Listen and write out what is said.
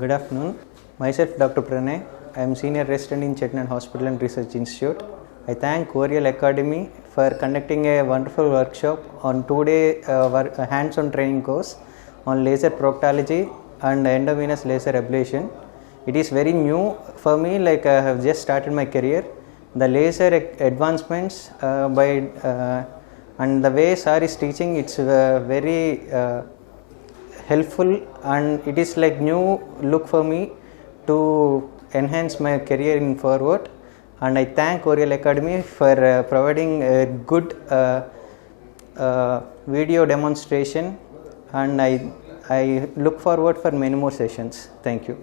Good afternoon. Myself Dr. Pranay. I am Senior Resident in Chettinad Hospital and Research Institute. I thank Oreol Academy for conducting a wonderful workshop on 2-day hands-on training course on laser proctology and endovenous laser ablation. It is very new for me, like I have just started my career. The laser advancements and the way sir is teaching, it's very helpful, and it is like new look for me to enhance my career in forward. And I thank Oreol Academy for providing a good video demonstration, and I look forward for many more sessions. Thank you.